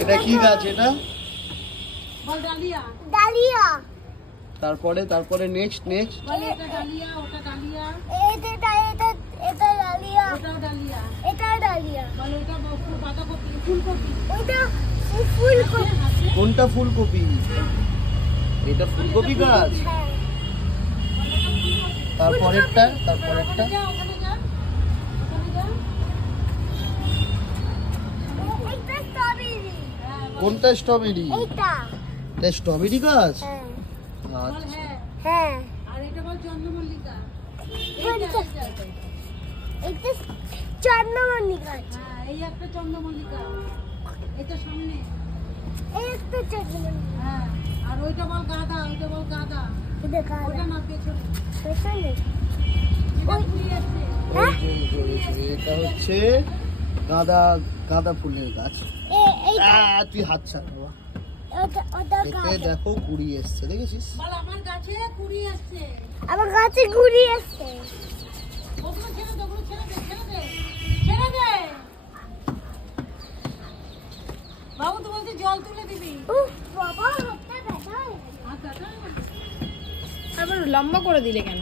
এটা কি গাছ? এটা ডালিয়া। ডালিয়া। তারপরে নেক্সট এটা ডালিয়া, ওটা ডালিয়া। এটা ডালিয়া। ওটা ডালিয়া। এটা ডালিয়া। বলে এটা বাঁধাকপি, ফুলকপি। ওটা ফুলকপি। কোনটা ফুলকপি? এটা ফুলকপি গাছ। হ্যাঁ। তারপরেরটা ওখানে যা, ওখানে যা। এটা স্ট্রবেরি। কোনটা স্ট্রবেরি? এটা। এটা স্ট্রবেরি গাছ। হ্যাঁ। বল আচ্ছা। হ্যাঁ। হ্যাঁ। আর এটা বল চন্দ্রমল্লিকা। এটা চন্দ্রমল্লিকা গাছ। হ্যাঁ, এই একটা চন্দ্রমল্লিকা। এটা সামনে। এই একটা চন্দ্রমল্লিকা। হ্যাঁ, আর ওইটা বল গাঁদা, ওইটা বল গাঁদা। এটা গাছ। ওটা না পেছনে। পেছনে। এটা ফুল আছে। হ্যাঁ? এটা হচ্ছে গাঁদা ফুলের গাছ। তুই হাত ছাড় বাবা। ওটা এতে গাছ। দেখো কুড়ি এসছে, দেখেছিস? বল আমার গাছে কুড়ি আসছে। আমার গাছে ঘুরি আসছে। ওগুলো ছেড়ে দে, ওগুলো ছেড়ে দে, ছেড়ে দে। ছেড়ে দে। বাবু তো বলছে জল তুলে দিবি। উফ বাবা হাতটা ব্যথা হয়ে গেছে। হাত ব্যথা হয়ে গেছে? আবার লম্বা করে দিলে কেন?